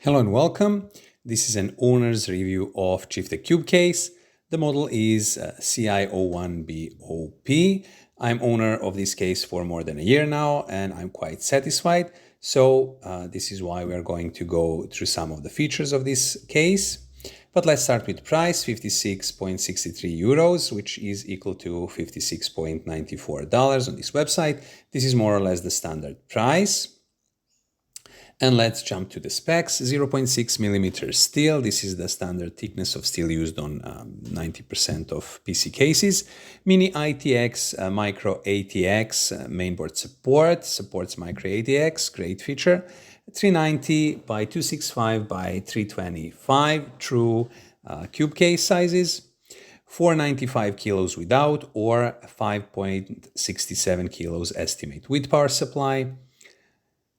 Hello and welcome. This is an owner's review of Chieftec Cube Case. The model is CI-01B-0P. I'm owner of this case for more than a year now and I'm quite satisfied. So this is why we are going to go through some of the features of this case. But let's start with price, 56.63 euros, which is equal to $56.94 on this website. This is more or less the standard price. And let's jump to the specs. 0.6 millimeters steel. This is the standard thickness of steel used on 90% of PC cases. Mini ITX, micro ATX mainboard supports micro ATX, great feature. 390 by 265 by 325, true cube case sizes. 495 kilos without or 5.67 kilos estimate with power supply.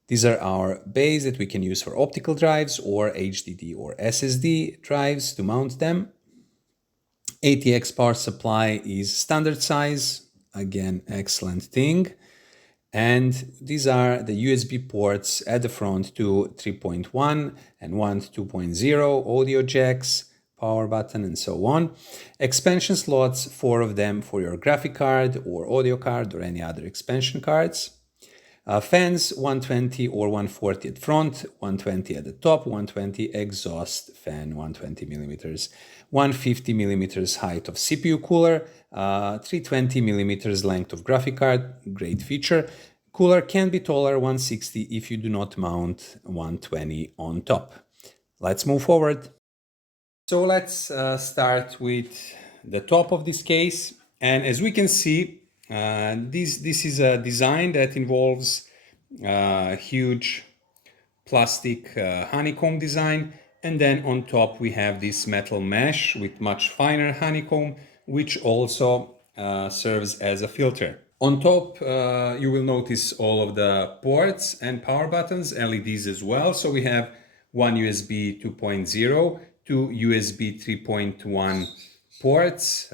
These are our bays that we can use for optical drives or HDD or SSD drives to mount them. ATX power supply is standard size, again, excellent thing. And these are the USB ports at the front to 3.1 and 1 to 2.0, audio jacks, power button, and so on. Expansion slots, 4 of them for your graphic card or audio card or any other expansion cards. Fans 120 or 140 at front, 120 at the top, 120 exhaust fan, 120 millimeters, 150 millimeters height of CPU cooler, 320 millimeters length of graphic card, great feature. Cooler can be taller, 160 if you do not mount 120 on top. Let's move forward. So let's start with the top of this case. And as we can see, this is a design that involves huge plastic honeycomb design, and then on top we have this metal mesh with much finer honeycomb, which also serves as a filter. On top you will notice all of the ports and power buttons, LEDs as well. So we have one USB 2.0, two USB 3.1 ports,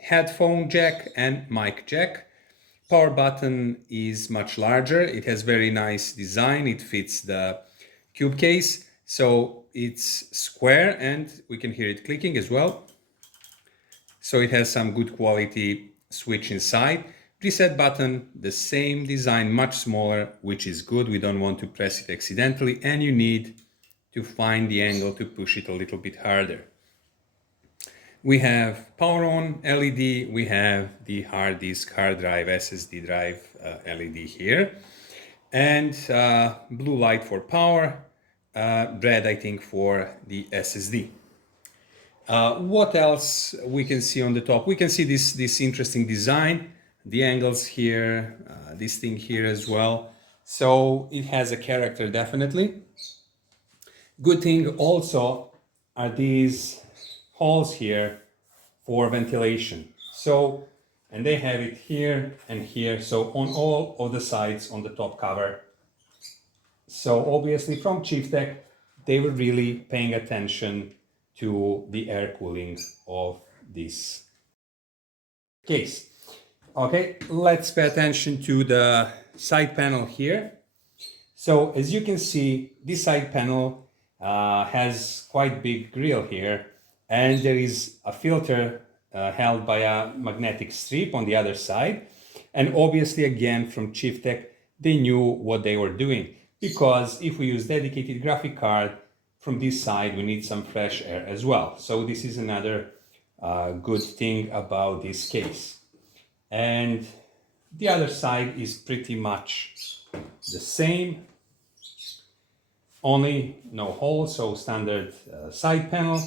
headphone jack and mic jack. Power button is much larger. It has very nice design. It fits the cube case. So it's square and we can hear it clicking as well. So it has some good quality switch inside. Preset button, the same design, much smaller, which is good. We don't want to press it accidentally, and you need to find the angle to push it a little bit harder. We have power on LED, we have the hard disk, hard drive, SSD drive LED here, and blue light for power, red I think for the SSD. What else we can see on the top? We can see this interesting design, the angles here, this thing here as well. So it has a character definitely. Good thing also are these holes here for ventilation. So, and they have it here and here, so on all of the sides on the top cover. So obviously from Chieftec, they were really paying attention to the air cooling of this case. Okay, let's pay attention to the side panel here. So as you can see, this side panel has quite big grill here, and there is a filter held by a magnetic strip on the other side. And obviously, again, from Chieftec, they knew what they were doing, because if we use dedicated graphic card from this side, we need some fresh air as well. So this is another good thing about this case. And the other side is pretty much the same, only no hole, so standard side panel.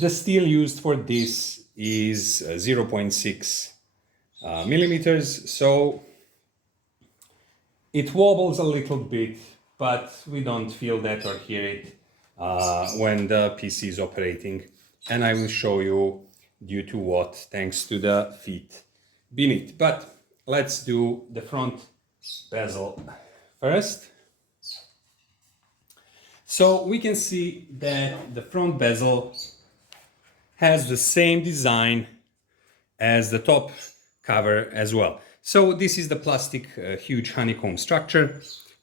The steel used for this is 0.6 millimeters, so it wobbles a little bit, but we don't feel that or hear it when the PC is operating. And I will show you due to what, thanks to the feet beneath. But let's do the front bezel first. So we can see that the front bezel has the same design as the top cover as well. So this is the plastic huge honeycomb structure.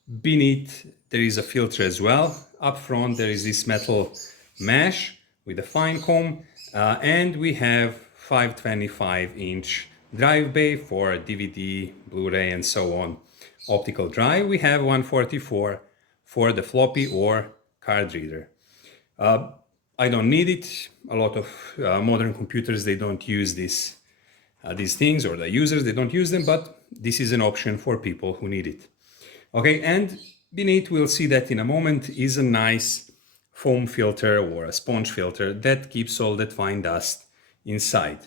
Beneath there is a filter as well. Up front there is this metal mesh with a fine comb, and we have 525-inch drive bay for DVD, Blu-ray and so on. Optical drive, we have 144 for the floppy or card reader. I don't need it. A lot of modern computers, they don't use these things, or the users, they don't use them, but this is an option for people who need it. Okay, and beneath we'll see that in a moment is a nice foam filter or a sponge filter that keeps all that fine dust inside.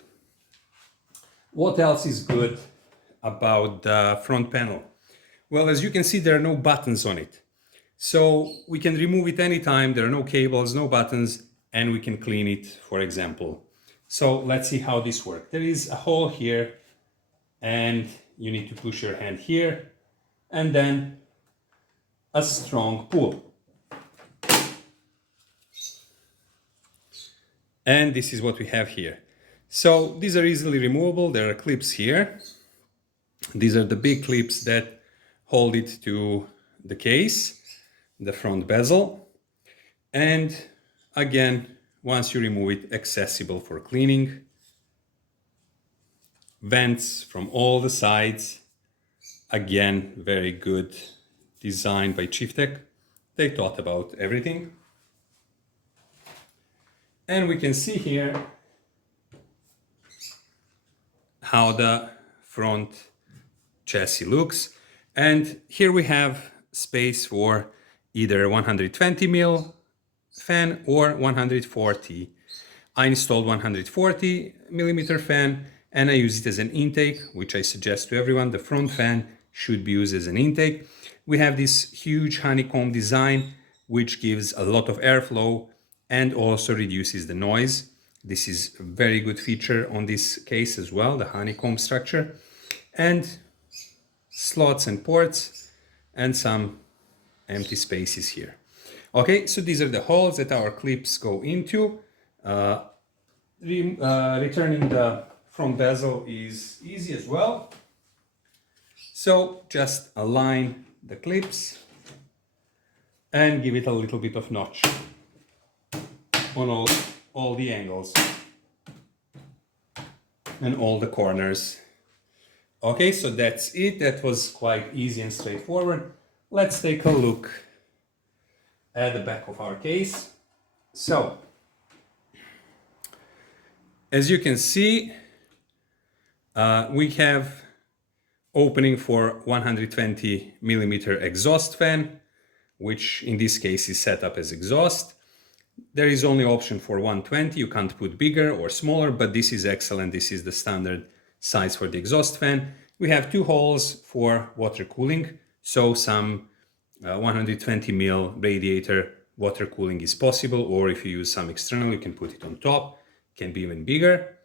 What else is good about the front panel? Well, as you can see, there are no buttons on it. So we can remove it anytime. There are no cables, no buttons, and we can clean it, for example. So let's see how this works. There is a hole here, and you need to push your hand here, and then a strong pull. And this is what we have here. So these are easily removable. There are clips here. These are the big clips that hold it to the case, the front bezel. And again, once you remove it, accessible for cleaning. Vents from all the sides. Again, very good design by Chieftec. They thought about everything. And we can see here how the front chassis looks. And here we have space for either 120mm fan or 140. I installed 140mm fan, and I use it as an intake, which I suggest to everyone. The front fan should be used as an intake. We have this huge honeycomb design, which gives a lot of airflow and also reduces the noise. This is a very good feature on this case as well, the honeycomb structure. And slots and ports and some empty spaces here. Okay, so these are the holes that our clips go into. Returning the front bezel is easy as well. So just align the clips and give it a little bit of notch on all the angles and all the corners. Okay, so that's it. That was quite easy and straightforward. Let's take a look at the back of our case. So, as you can see, we have opening for 120mm exhaust fan, which in this case is set up as exhaust. There is only option for 120. You can't put bigger or smaller, but this is excellent. This is the standard size for the exhaust fan. We have two holes for water cooling, so some 120mm radiator water cooling is possible, or if you use some external, you can put it on top. It can be even bigger.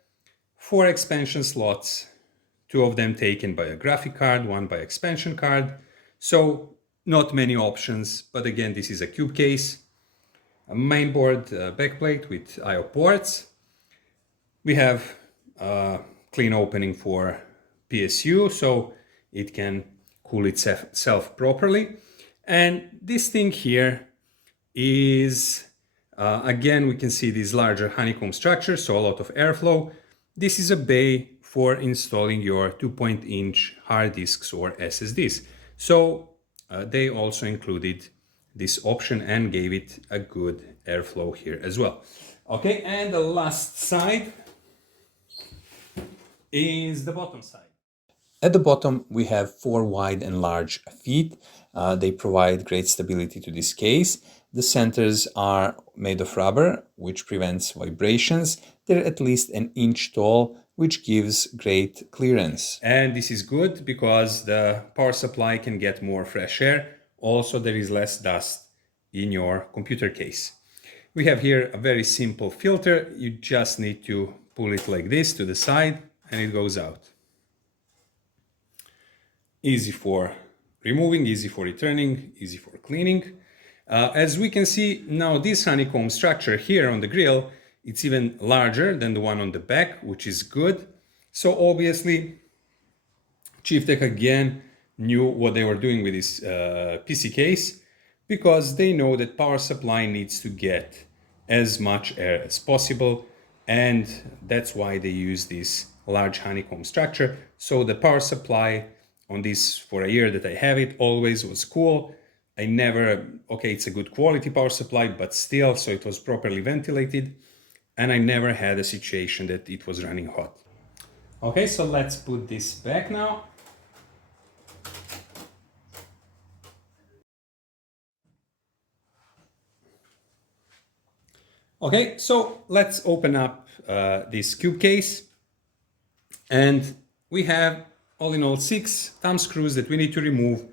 4 expansion slots, 2 of them taken by a graphic card, 1 by expansion card. So not many options, but again, this is a cube case. A mainboard backplate with I/O ports. We have clean opening for PSU, so it can cool itself properly. And this thing here is, again, we can see this larger honeycomb structure, so a lot of airflow. This is a bay for installing your 2-inch hard disks or SSDs. So they also included this option and gave it a good airflow here as well. Okay, and the last side is the bottom side. At the bottom, we have 4 wide and large feet. They provide great stability to this case. The centers are made of rubber, which prevents vibrations. They're at least an inch tall, which gives great clearance. And this is good because the power supply can get more fresh air. Also, there is less dust in your computer case. We have here a very simple filter. You just need to pull it like this to the side and it goes out. Easy for removing, easy for returning, easy for cleaning. As we can see now, this honeycomb structure here on the grill, it's even larger than the one on the back, which is good. So obviously, Chieftec again knew what they were doing with this PC case, because they know that power supply needs to get as much air as possible, and that's why they use this large honeycomb structure. So the power supply on this, for a year that I have it, always was cool. I never, okay, it's a good quality power supply, but still, so it was properly ventilated, and I never had a situation that it was running hot. Okay, so let's put this back now. Okay, so let's open up this cube case, and we have all in all 6 thumb screws that we need to remove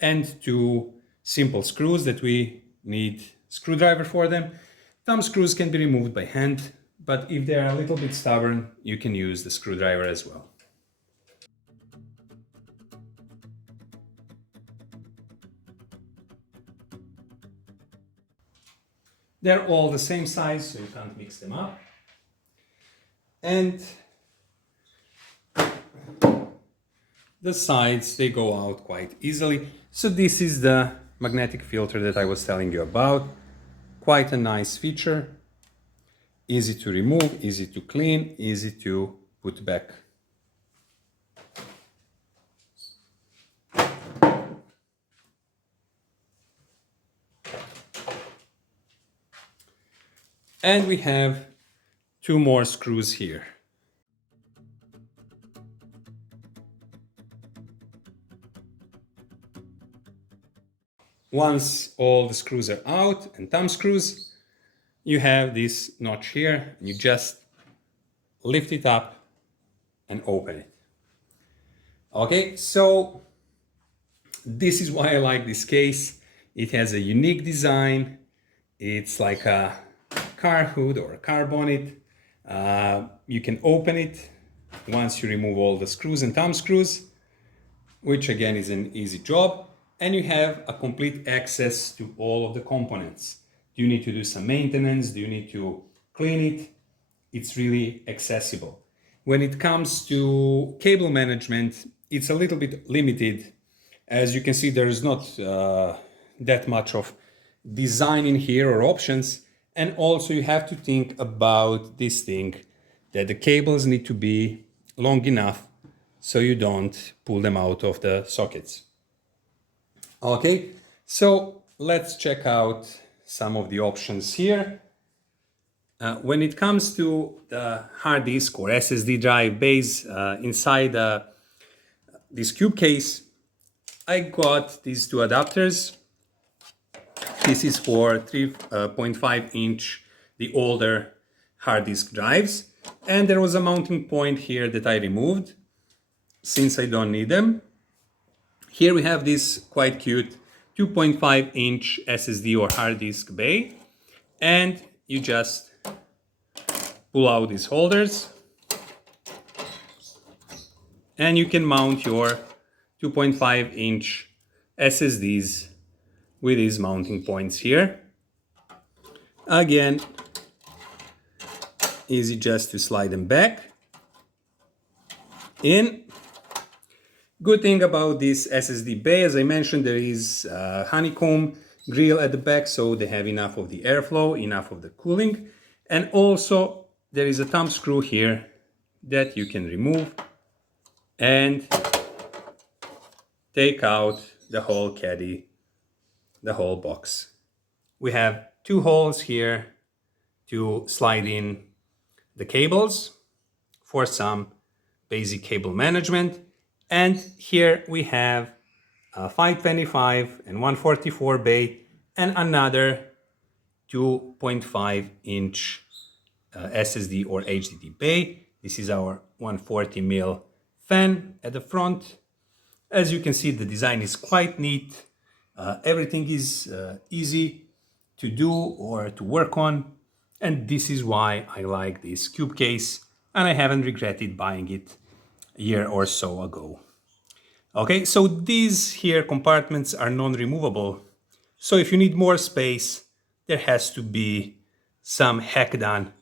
and 2 simple screws that we need screwdriver for them. Thumb screws can be removed by hand, but if they are a little bit stubborn, you can use the screwdriver as well. They're all the same size, so you can't mix them up. And the sides, they go out quite easily. So this is the magnetic filter that I was telling you about. Quite a nice feature. Easy to remove, easy to clean, easy to put back. And we have 2 more screws here. Once all the screws are out and thumb screws, you have this notch here, and you just lift it up and open it. Okay, so this is why I like this case. It has a unique design. It's like a car hood or a car bonnet. You can open it once you remove all the screws and thumb screws, which again is an easy job. And you have a complete access to all of the components. Do you need to do some maintenance? Do you need to clean it? It's really accessible. When it comes to cable management, it's a little bit limited. As you can see, there is not that much of design in here or options. And also you have to think about this thing, that the cables need to be long enough so you don't pull them out of the sockets. Okay, so let's check out some of the options here. When it comes to the hard disk or SSD drive base inside this cube case, I got these 2 adapters. This is for 3.5 inch, the older hard disk drives. And there was a mounting point here that I removed since I don't need them. Here we have this quite cute 2.5 inch SSD or hard disk bay, and you just pull out these holders and you can mount your 2.5 inch SSDs with these mounting points here. Again, easy just to slide them back in. Good thing about this SSD bay, as I mentioned, there is a honeycomb grill at the back, so they have enough of the airflow, enough of the cooling. And also there is a thumb screw here that you can remove and take out the whole caddy, the whole box. We have 2 holes here to slide in the cables for some basic cable management. And here we have a 525 and 144 bay and another 2.5 inch SSD or HDD bay. This is our 140 mil fan at the front. As you can see, the design is quite neat. Everything is easy to do or to work on. And this is why I like this cube case, and I haven't regretted buying it a year or so ago. Okay, so these here compartments are non-removable. So if you need more space, there has to be some hack done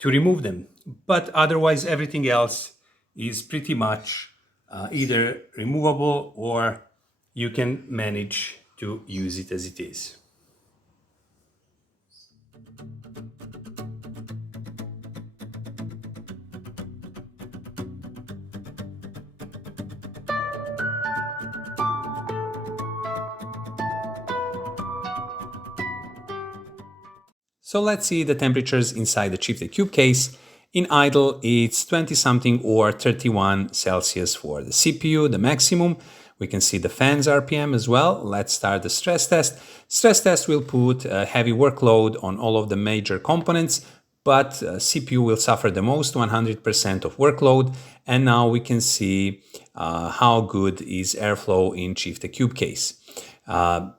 to remove them. But otherwise, everything else is pretty much either removable or you can manage to use it as it is. So let's see the temperatures inside the Chieftec Cube Case. In idle, it's 20 something or 31 Celsius for the CPU, the maximum. We can see the fan's RPM as well. Let's start the stress test. Stress test will put a heavy workload on all of the major components, but CPU will suffer the most, 100% of workload. And now we can see how good is airflow in Chieftec Cube Case.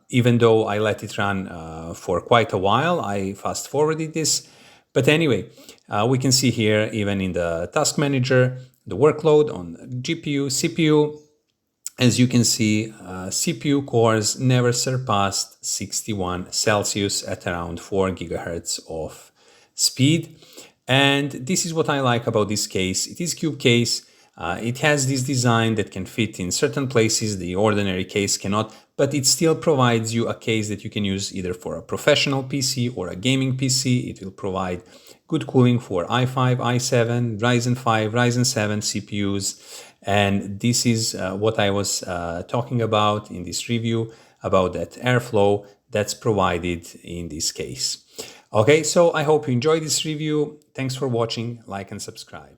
Even though I let it run for quite a while, I fast forwarded this. But anyway, we can see here, even in the task manager, the workload on GPU, CPU. As you can see, CPU cores never surpassed 61 Celsius at around 4 gigahertz of speed. And this is what I like about this case. It is Cube Case. It has this design that can fit in certain places the ordinary case cannot, but it still provides you a case that you can use either for a professional PC or a gaming PC. It will provide good cooling for i5, i7, Ryzen 5, Ryzen 7 CPUs. And this is what I was talking about in this review, about that airflow that's provided in this case. Okay, so I hope you enjoyed this review. Thanks for watching, like and subscribe.